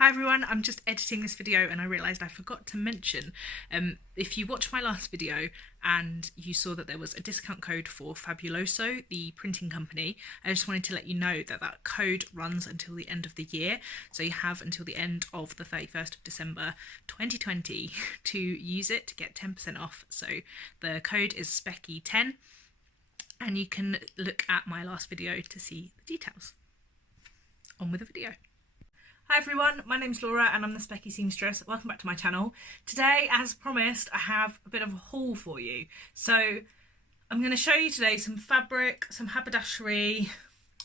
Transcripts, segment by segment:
Hi everyone, I'm just editing this video and I realised I forgot to mention, if you watched my last video and you saw that there was a discount code for Fabuloso, the printing company, I just wanted to let you know that that code runs until the end of the year. So you have until the end of the 31st of December 2020 to use it to get 10% off. So the code is SPECY10 and you can look at my last video to see the details. On with the video. Hi everyone, my name's Laura and I'm the Specky Seamstress. Welcome back to my channel. Today, as promised, I have a bit of a haul for you. So I'm going to show you today some fabric, some haberdashery,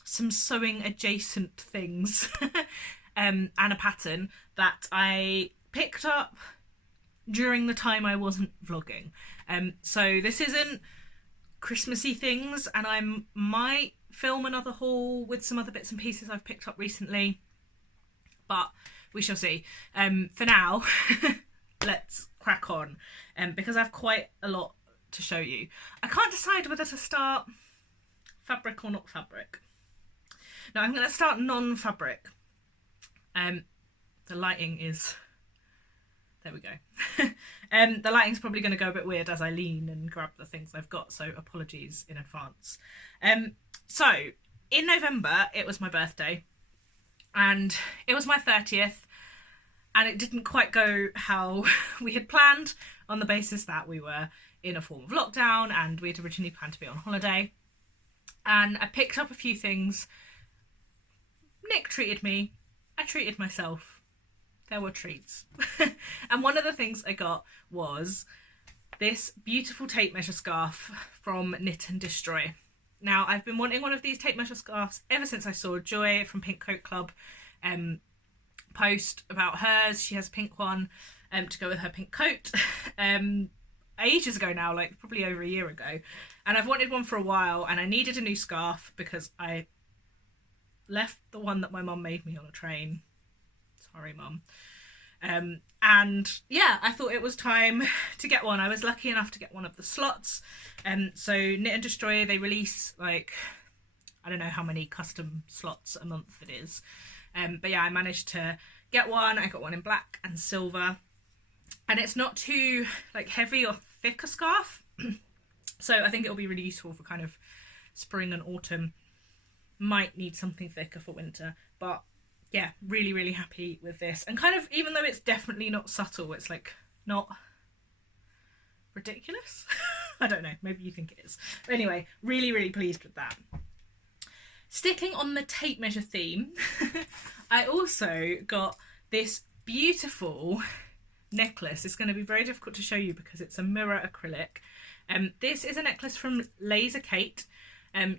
some sewing adjacent things and a pattern that I picked up during the time I wasn't vlogging. So this isn't Christmassy things, and I might film another haul with some other bits and pieces I've picked up recently, but we shall see. For now, let's crack on, because I have quite a lot to show you. I can't decide whether to start fabric or not fabric. Now I'm going to start non-fabric. The lighting is... there we go. The lighting's probably going to go a bit weird as I lean and grab the things I've got, so apologies in advance. So, in November, it was my birthday. And it was my 30th, and it didn't quite go how we had planned, on the basis that we were in a form of lockdown and we had originally planned to be on holiday. And I picked up a few things. Nick treated me, I treated myself. There were treats. And one of the things I got was this beautiful tape measure scarf from Knit and Destroy. Now, I've been wanting one of these tape measure scarves ever since I saw Joy from Pink Coat Club post about hers. She has a pink one to go with her pink coat ages ago now, like probably over a year ago. And I've wanted one for a while, and I needed a new scarf because I left the one that my mum made me on a train. Sorry, Mum. And yeah, I thought it was time to get one. I was lucky enough to get one of the slots. So Knit and Destroy, they release like, I don't know how many custom slots a month it is. But yeah, I managed to get one. I got one in black and silver. And it's not too like heavy or thick a scarf. So I think it'll be really useful for kind of spring and autumn. Might need something thicker for winter, but yeah, really, really happy with this. And kind of, even though it's definitely not subtle, it's like not ridiculous. I don't know, maybe you think it is. But anyway, really, really pleased with that. Sticking on the tape measure theme, I also got this beautiful necklace. It's going to be very difficult to show you because it's a mirror acrylic. This is a necklace from Laser Kate.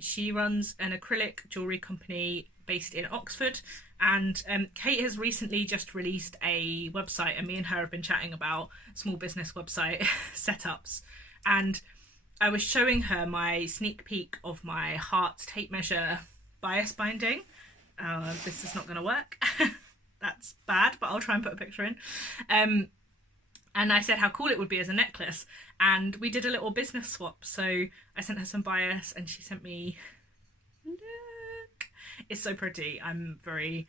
She runs an acrylic jewellery company based in Oxford, and Kate has recently just released a website, and me and her have been chatting about small business website setups, and I was showing her my sneak peek of my heart tape measure bias binding. This is not going to work. That's bad, but I'll try and put a picture in. And I said how cool it would be as a necklace, and we did a little business swap. So I sent her some bias and she sent me, look, it's so pretty. I'm very,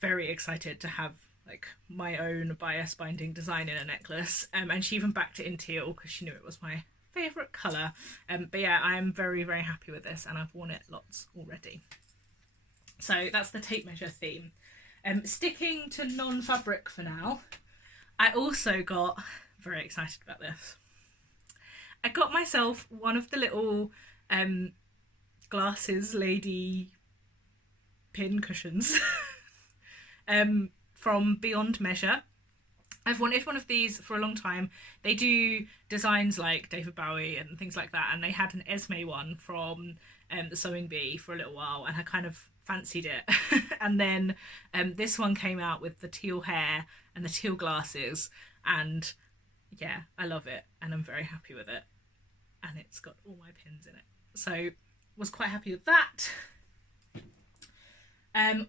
very excited to have like my own bias binding design in a necklace. And she even backed it in teal because she knew it was my favourite colour. But yeah, I'm very, very happy with this, and I've worn it lots already. So that's the tape measure theme. Sticking to non-fabric for now, I also got, very excited about this, I got myself one of the little glasses lady pin cushions from Beyond Measure. I've wanted one of these for a long time. They do designs like David Bowie and things like that, and they had an Esme one from the Sewing Bee for a little while, and I kind of fancied it. And then this one came out with the teal hair and the teal glasses, and yeah, I love it and I'm very happy with it, and it's got all my pins in it, so was quite happy with that.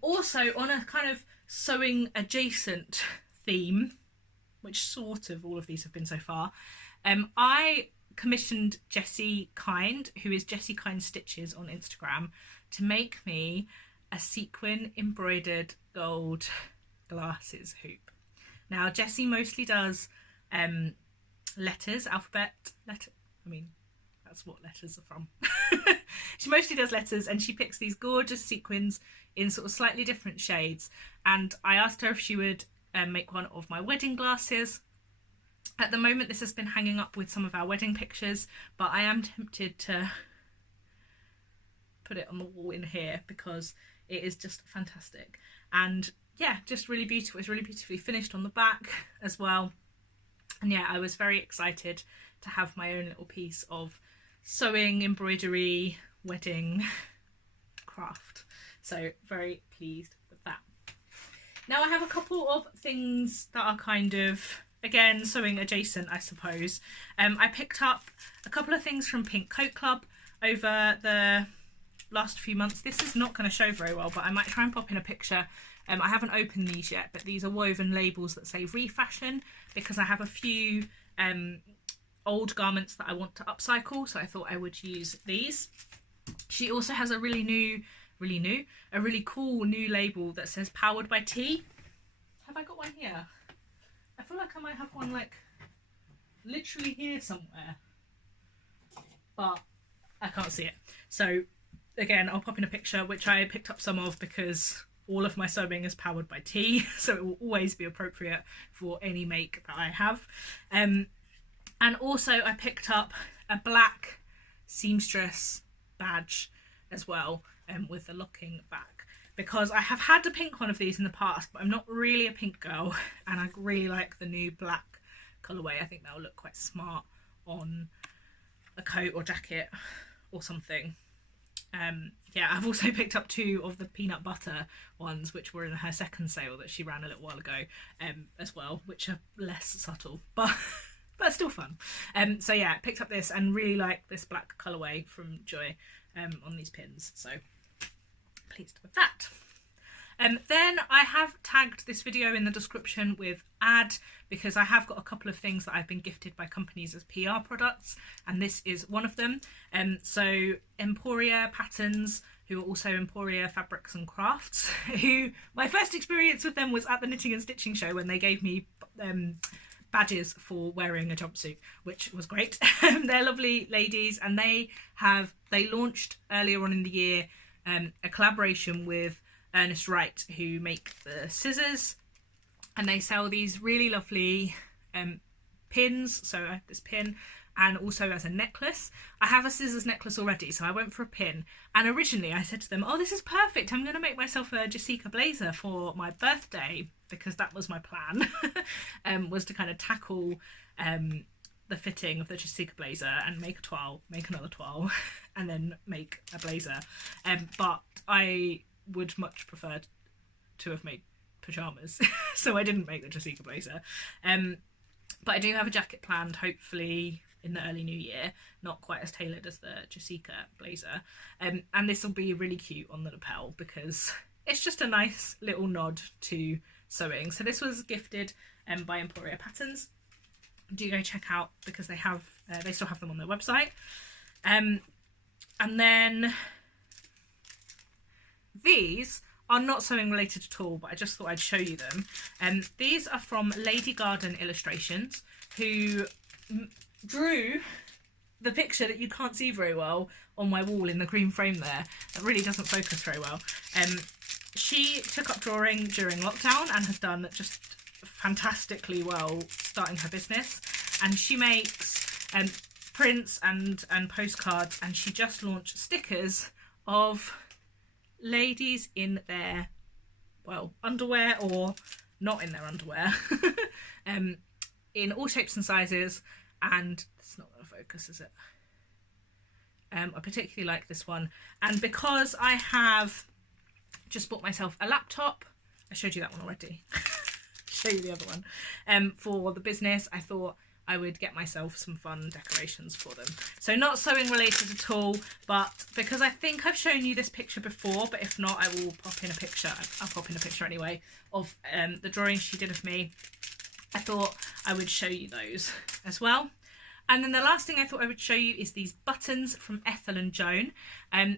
Also, on a kind of sewing adjacent theme, which sort of all of these have been so far, I commissioned Jessie Kind, who is Jessie Kind Stitches on Instagram, to make me a sequin embroidered gold glasses hoop. Now Jessie mostly does letters, alphabet letter, I mean that's what letters are from. She mostly does letters, and she picks these gorgeous sequins in sort of slightly different shades, and I asked her if she would make one of my wedding glasses. At the moment this has been hanging up with some of our wedding pictures, but I am tempted to put it on the wall in here because it is just fantastic. And yeah, just really beautiful. It's really beautifully finished on the back as well. And yeah, I was very excited to have my own little piece of sewing, embroidery, wedding craft. So very pleased with that. Now I have a couple of things that are kind of, again, sewing adjacent, I suppose. I picked up a couple of things from Pink Coat Club over the last few months. This is not going to show very well, but I might try and pop in a picture. I haven't opened these yet, but these are woven labels that say Refashion, because I have a few old garments that I want to upcycle, so I thought I would use these. She also has a really cool new label that says Powered by Tea. Have I got one here? I feel like I might have one like literally here somewhere, but I can't see it. So again, I'll pop in a picture, which I picked up some of because all of my sewing is powered by tea, so it will always be appropriate for any make that I have. And also I picked up a black seamstress badge as well, with the locking back, because I have had a pink one of these in the past, but I'm not really a pink girl, and I really like the new black colourway. I think that'll look quite smart on a coat or jacket or something. Yeah, I've also picked up two of the peanut butter ones, which were in her second sale that she ran a little while ago, as well, which are less subtle, but still fun. So yeah, picked up this and really like this black colourway from Joy on these pins, so pleased with that. Then I have tagged this video in the description with ad, because I have got a couple of things that I've been gifted by companies as PR products, and this is one of them. So Emporia Patterns, who are also Emporia Fabrics and Crafts, who my first experience with them was at the Knitting and Stitching show when they gave me badges for wearing a jumpsuit, which was great. They're lovely ladies, and they launched earlier on in the year a collaboration with Ernest Wright, who make the scissors, and they sell these really lovely pins. So I have this pin, and also as a necklace. I have a scissors necklace already, so I went for a pin, and originally I said to them, oh, this is perfect, I'm going to make myself a Jessica blazer for my birthday, because that was my plan. Was to kind of tackle the fitting of the Jessica blazer and make a toile, make another toile, and then make a blazer. But I would much prefer to have made pyjamas, so I didn't make the Jessica blazer. But I do have a jacket planned, hopefully in the early new year, not quite as tailored as the Jessica blazer, and this will be really cute on the lapel because it's just a nice little nod to sewing. So this was gifted by Emporia Patterns. Do go check out, because they still have them on their website. And then these are not sewing related at all, but I just thought I'd show you them. These are from Lady Garden Illustrations, who drew the picture that you can't see very well on my wall in the green frame there. That really doesn't focus very well. She took up drawing during lockdown and has done just fantastically well starting her business, and she makes prints and postcards, and she just launched stickers of ladies in their, well, underwear or not in their underwear, in all shapes and sizes, and it's not going to focus, is it? I particularly like this one, and because I have just bought myself a laptop, I showed you that one already, show you the other one, for the business, I thought I would get myself some fun decorations for them. So not sewing related at all, but because I think I've shown you this picture before, but if not, I will pop in a picture. I'll pop in a picture anyway of the drawings she did of me. I thought I would show you those as well. And then the last thing I thought I would show you is these buttons from Ethel and Joan.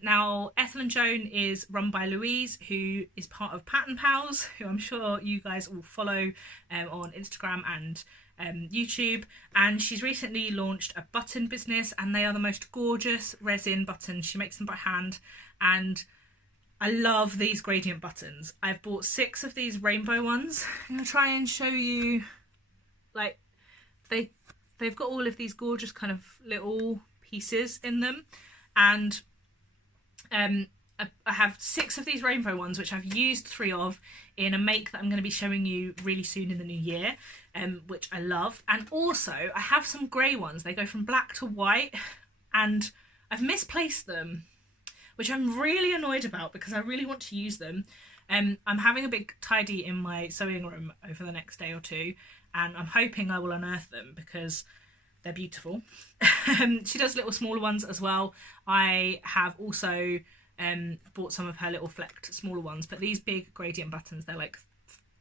Now, Ethel and Joan is run by Louise, who is part of Pattern Pals, who I'm sure you guys all follow on Instagram and YouTube. And she's recently launched a button business, and they are the most gorgeous resin buttons. She makes them by hand, and I love these gradient buttons. I've bought 6 of these rainbow ones. I'm going to try and show you, like, they've got all of these gorgeous kind of little pieces in them, and I have 6 of these rainbow ones, which I've used 3 of in a make that I'm going to be showing you really soon in the new year, which I love. And also I have some grey ones. They go from black to white, and I've misplaced them, which I'm really annoyed about because I really want to use them. I'm having a big tidy in my sewing room over the next day or 2, and I'm hoping I will unearth them because they're beautiful. She does little smaller ones as well. I have also bought some of her little flecked smaller ones, but these big gradient buttons, they're like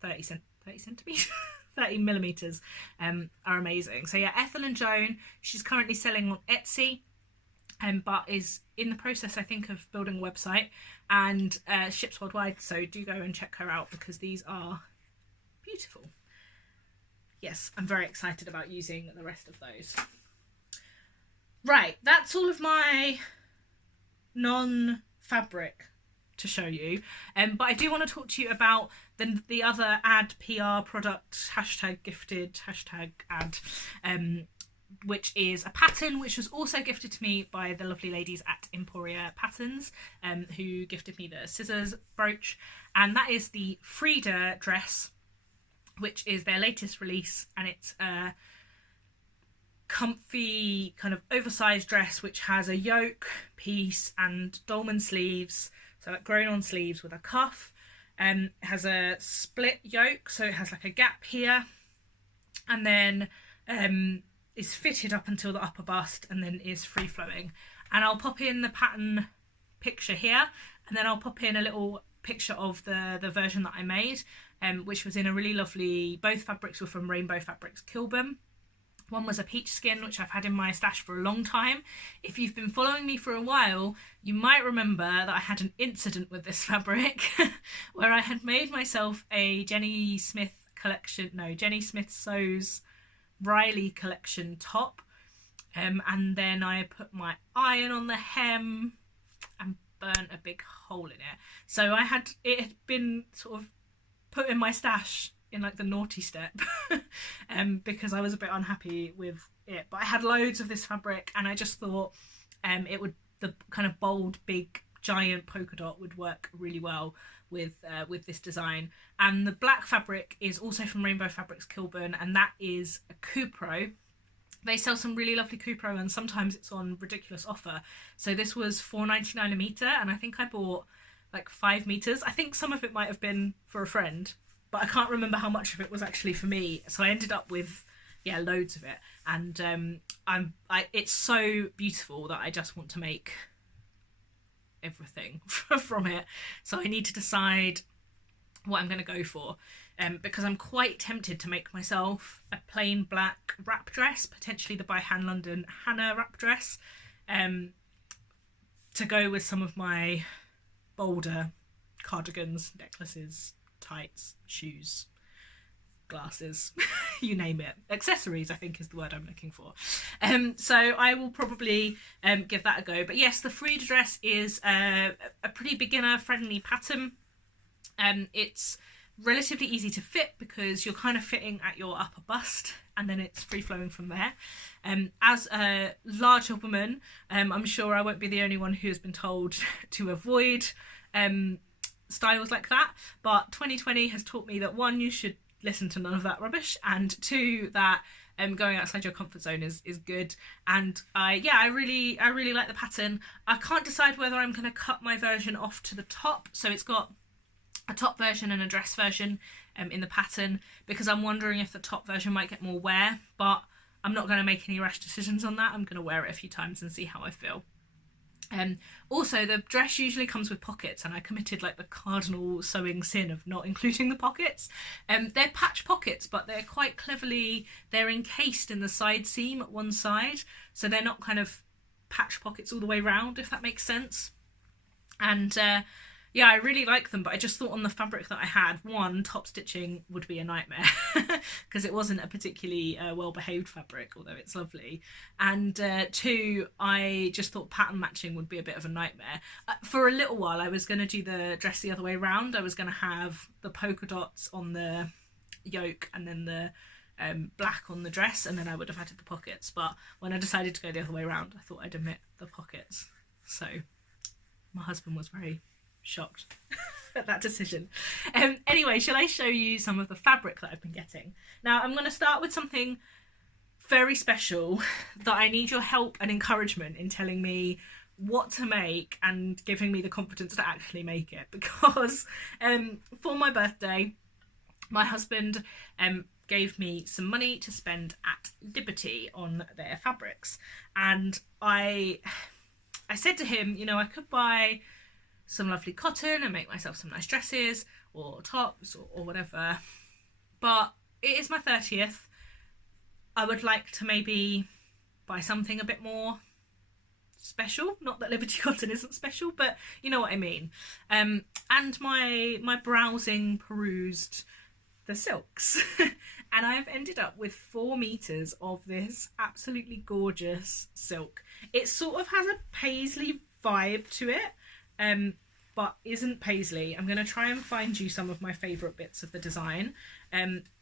30 centimeters, 30 millimeters, are amazing. So yeah, Ethel and Joan, she's currently selling on Etsy, but is in the process, I think, of building a website, and ships worldwide. So do go and check her out because these are beautiful. Yes, I'm very excited about using the rest of those. Right, that's all of my non-fabric to show you. But I do want to talk to you about the other ad PR product, #gifted, #ad, which is a pattern which was also gifted to me by the lovely ladies at Emporia Patterns, who gifted me the scissors brooch, and that is the Frida Dress, which is their latest release, and it's a comfy kind of oversized dress which has a yoke piece and dolman sleeves, so like grown on sleeves with a cuff. It has a split yoke, so it has like a gap here, and then is fitted up until the upper bust, and then is free flowing. And I'll pop in the pattern picture here, and then I'll pop in a little picture of the version that I made, which was in a really lovely, both fabrics were from Rainbow Fabrics Kilburn. One was a peach skin, which I've had in my stash for a long time. If you've been following me for a while, you might remember that I had an incident with this fabric where I had made myself a Jenny Smith Sews Riley collection top, and then I put my iron on the hem and burnt a big hole in it. So it had been sort of put in my stash in like the naughty step because I was a bit unhappy with it, but I had loads of this fabric, and I just thought the kind of bold, big, giant polka dot would work really well with this design. And the black fabric is also from Rainbow Fabrics Kilburn, and that is a Cupro. They sell some really lovely Cupro, and sometimes it's on ridiculous offer. So this was $4.99 a metre, and I think I bought like 5 meters. I think some of it might have been for a friend, but I can't remember how much of it was actually for me. So I ended up with, yeah, loads of it. And it's so beautiful that I just want to make everything from it. So I need to decide what I'm going to go for, because I'm quite tempted to make myself a plain black wrap dress, potentially the By Hand London Hannah wrap dress, to go with some of my bolder cardigans, necklaces, tights, shoes, glasses, you name it. Accessories, I think, is the word I'm looking for. So I will probably give that a go. But yes, the Frida Dress is a pretty beginner-friendly pattern. It's relatively easy to fit because you're kind of fitting at your upper bust, and then it's free-flowing from there. As a larger woman, I'm sure I won't be the only one who has been told to avoid styles like that, but 2020 has taught me that 1, you should listen to none of that rubbish, and 2, that going outside your comfort zone is good. And I really like the pattern. I can't decide whether I'm going to cut my version off to the top, so it's got a top version and a dress version in the pattern, because I'm wondering if the top version might get more wear, but I'm not going to make any rash decisions on that. I'm going to wear it a few times and see how I feel. Also, the dress usually comes with pockets, and I committed like the cardinal sewing sin of not including the pockets. They're patch pockets, but they're quite cleverly, they're encased in the side seam at one side, so they're not kind of patch pockets all the way round, if that makes sense. And yeah, I really like them, but I just thought on the fabric that I had, one, top stitching would be a nightmare because it wasn't a particularly well-behaved fabric, although it's lovely. And two, I just thought pattern matching would be a bit of a nightmare. For a little while, I was going to do the dress the other way around. I was going to have the polka dots on the yoke and then the black on the dress, and then I would have added the pockets. But when I decided to go the other way around, I thought I'd omit the pockets. So my husband was very shocked at that decision. Anyway, shall I show you some of the fabric that I've been getting? Now, I'm going to start with something very special that I need your help and encouragement in telling me what to make and giving me the confidence to actually make it, because for my birthday, my husband gave me some money to spend at Liberty on their fabrics, and I said to him, you know, I could buy some lovely cotton and make myself some nice dresses or tops or whatever, but it is my 30th. I would like to maybe buy something a bit more special. Not that Liberty cotton isn't special, but you know what I mean. And my browsing perused the silks and I've ended up with 4 meters of this absolutely gorgeous silk. It sort of has a paisley vibe to it, but isn't paisley. I'm going to try and find you some of my favourite bits of the design.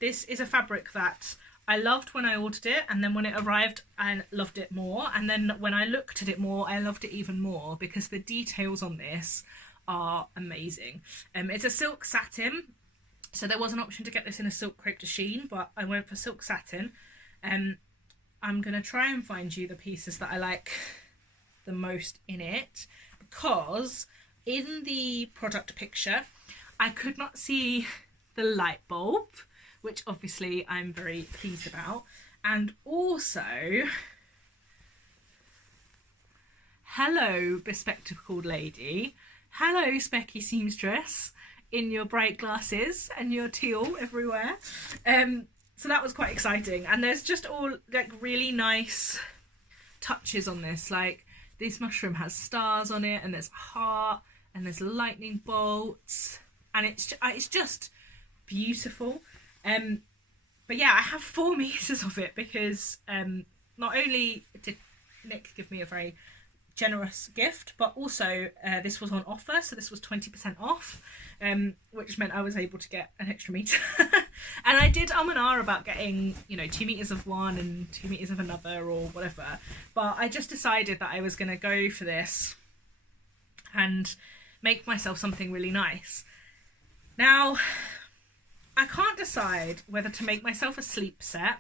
This is a fabric that I loved when I ordered it, and then when it arrived I loved it more, and then when I looked at it more I loved it even more, because the details on this are amazing. It's a silk satin, so there was an option to get this in a silk crepe de chine, but I went for silk satin. I'm going to try and find you the pieces that I like the most in it, because in the product picture I could not see the light bulb, which obviously I'm very pleased about. And also, hello bespectacled lady, hello specky seamstress in your bright glasses and your teal everywhere. So that was quite exciting, and there's just all like really nice touches on this, like this mushroom has stars on it, and there's a heart, and there's lightning bolts, and it's just beautiful. But yeah, I have 4 meters of it because not only did Nick give me a very generous gift, but also this was on offer, so this was 20% off, which meant I was able to get an extra meter. And I did and ah about getting, you know, 2 meters of one and 2 meters of another or whatever, but I just decided that I was going to go for this and make myself something really nice. Now, I can't decide whether to make myself a sleep set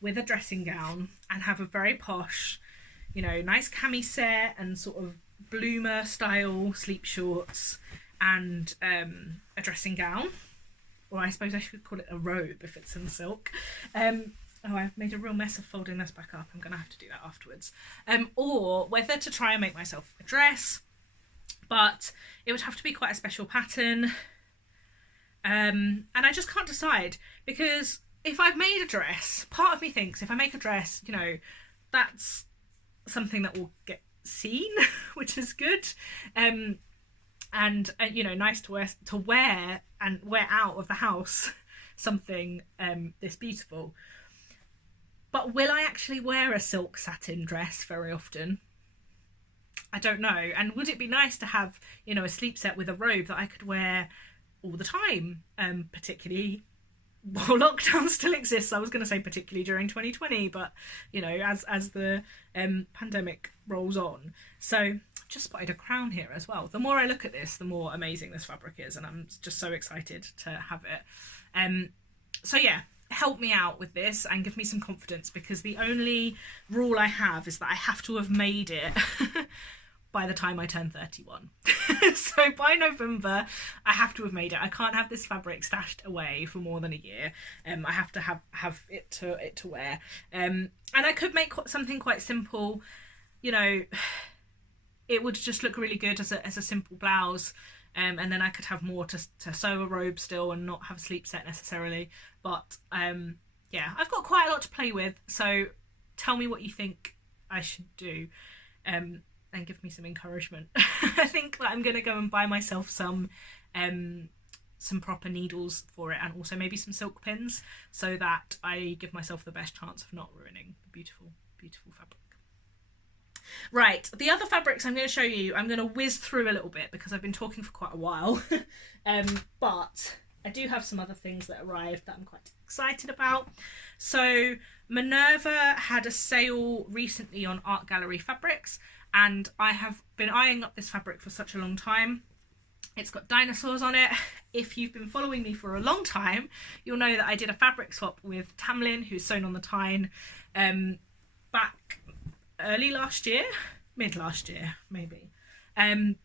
with a dressing gown and have a very posh, you know, nice cami set and sort of bloomer style sleep shorts and a dressing gown, or I suppose I should call it a robe if it's in silk. Oh, I've made a real mess of folding this back up. I'm going to have to do that afterwards. Or whether to try and make myself a dress, but it would have to be quite a special pattern. And I just can't decide, because if I've made a dress, part of me thinks if I make a dress, you know, that's something that will get seen, which is good, and you know, nice to wear and wear out of the house something this beautiful. But will I actually wear a silk satin dress very often? I don't know. And would it be nice to have, you know, a sleep set with a robe that I could wear all the time, particularly while lockdown still exists. I was going to say particularly during 2020, but you know, as the pandemic rolls on. So I've just spotted a crown here as well. The more I look at this, the more amazing this fabric is, and I'm just so excited to have it. So yeah, help me out with this and give me some confidence, because the only rule I have is that I have to have made it by the time I turn 31. So by November I have to have made it. I can't have this fabric stashed away for more than a year. I have to have it to wear. And I could make something quite simple, you know. it would just look really good as a simple blouse. And then I could have more to sew a robe still and not have a sleep set necessarily. But yeah, I've got quite a lot to play with, so tell me what you think I should do, and give me some encouragement. I think that I'm going to go and buy myself some proper needles for it, and also maybe some silk pins, so that I give myself the best chance of not ruining the beautiful, beautiful fabric. Right, the other fabrics I'm going to show you, I'm going to whiz through a little bit because I've been talking for quite a while. But I do have some other things that arrived that I'm quite excited about. So Minerva had a sale recently on Art Gallery fabrics, and I have been eyeing up this fabric for such a long time. It's got dinosaurs on it. If you've been following me for a long time, you'll know that I did a fabric swap with Tamlin, who's sewn on the Tyne, back early last year, mid last year maybe, and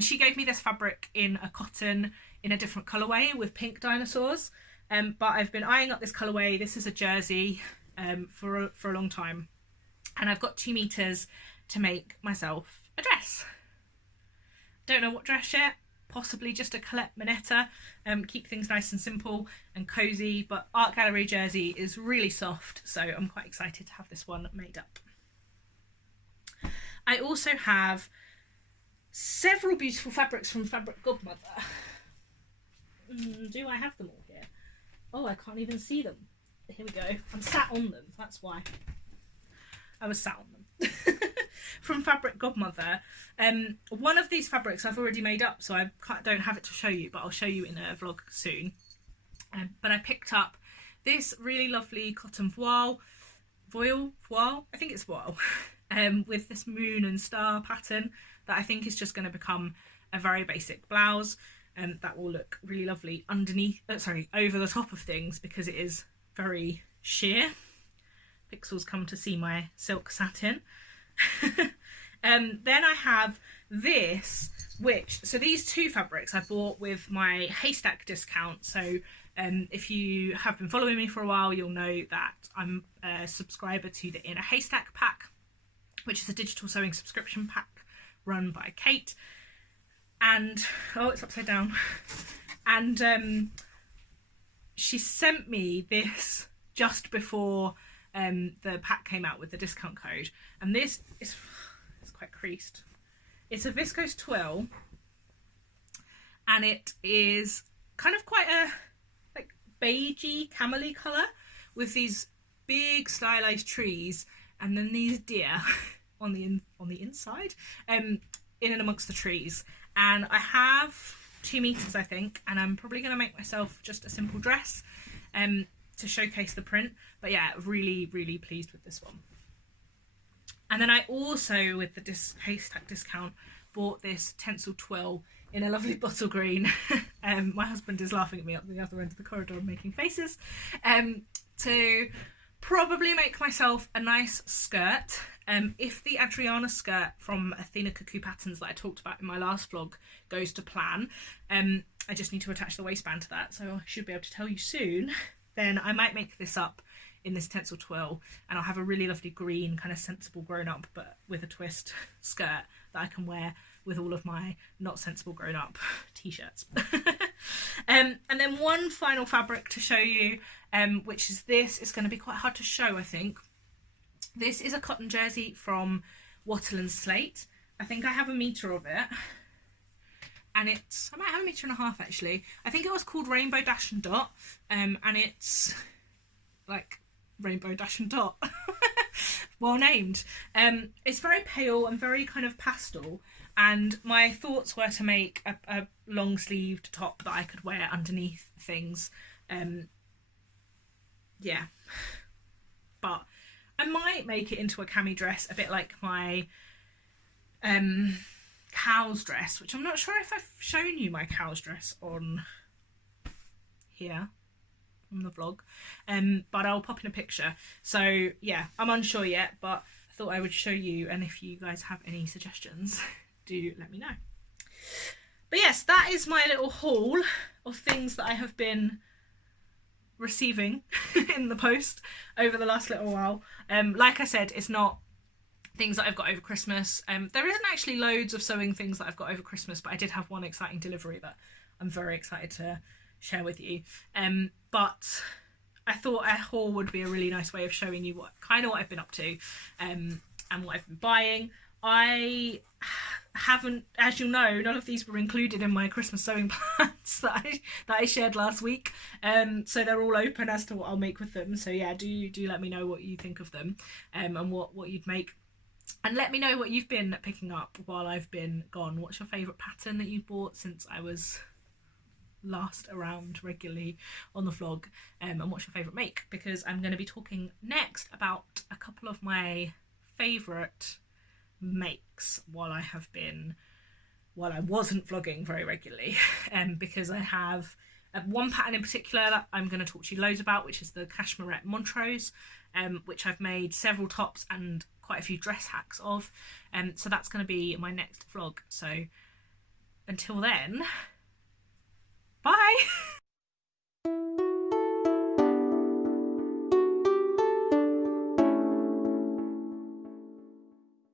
she gave me this fabric in a cotton in a different colourway with pink dinosaurs, but I've been eyeing up this colourway. This is a jersey for a long time, and I've got 2 meters to make myself a dress. Don't know what dress yet, possibly just a Colette Minetta, keep things nice and simple and cozy, but Art Gallery jersey is really soft, so I'm quite excited to have this one made up. I also have several beautiful fabrics from Fabric Godmother. Do I have them all here? Oh, I can't even see them. Here we go. I'm sat on them, that's why. I was sat on them. From Fabric Godmother. One of these fabrics I've already made up, so I don't have it to show you, but I'll show you in a vlog soon. But I picked up this really lovely cotton voile, I think it's voile, with this moon and star pattern that I think is just going to become a very basic blouse, and that will look really lovely underneath, over the top of things, because it is very sheer. Pixels come to see my silk satin. Then I have this, so these 2 fabrics I bought with my Haystack discount. So if you have been following me for a while, you'll know that I'm a subscriber to the Inner Haystack pack, which is a digital sewing subscription pack run by Kate. And oh, it's upside down. And she sent me this just before the pack came out with the discount code, and this is, it's quite creased. It's a viscose twill, and it is kind of quite a like beigey camely colour with these big stylized trees, and then these deer on the inside, in and amongst the trees. And I have 2 meters, I think, and I'm probably going to make myself just a simple dress to showcase the print. But yeah, really, really pleased with this one. And then I also, with the Haystack discount, bought this tencel twill in a lovely bottle green. My husband is laughing at me up the other end of the corridor making faces. To probably make myself a nice skirt. If the Adriana skirt from Ethel and Patterns that I talked about in my last vlog goes to plan, I just need to attach the waistband to that, so I should be able to tell you soon. Then I might make this up in this tencel twill, and I'll have a really lovely green, kind of sensible grown up but with a twist skirt that I can wear with all of my not sensible grown up t-shirts. And then one final fabric to show you, which is this. It's going to be quite hard to show, I think. This is a cotton jersey from Wattle and Slate. I think I have 1 meter of it, and I might have 1.5 meters actually. I think it was called Rainbow Dash and Dot, and it's like Rainbow Dash and Dot. Well named. It's very pale and very kind of pastel, and my thoughts were to make a long sleeved top that I could wear underneath things. Yeah, but I might make it into a cami dress, a bit like my cow's dress, which I'm not sure if I've shown you my cow's dress on here on the vlog, but I'll pop in a picture. So yeah, I'm unsure yet, but I thought I would show you, and if you guys have any suggestions, do let me know. But yes, that is my little haul of things that I have been receiving in the post over the last little while. Like I said, it's not things that I've got over Christmas. There isn't actually loads of sewing things that I've got over Christmas, but I did have one exciting delivery that I'm very excited to share with you. But I thought a haul would be a really nice way of showing you what I've been up to, and what I've been buying. I haven't, as you'll know, none of these were included in my Christmas sewing plans that I shared last week. So they're all open as to what I'll make with them. So yeah, do let me know what you think of them, and what you'd make. And let me know what you've been picking up while I've been gone. What's your favourite pattern that you bought since I was last around regularly on the vlog, and what's your favourite make? Because I'm going to be talking next about a couple of my favourite makes while I wasn't vlogging very regularly, because I have one pattern in particular that I'm going to talk to you loads about, which is the Cashmerette Montrose, which I've made several tops and quite a few dress hacks of, so that's going to be my next vlog. So until then, bye.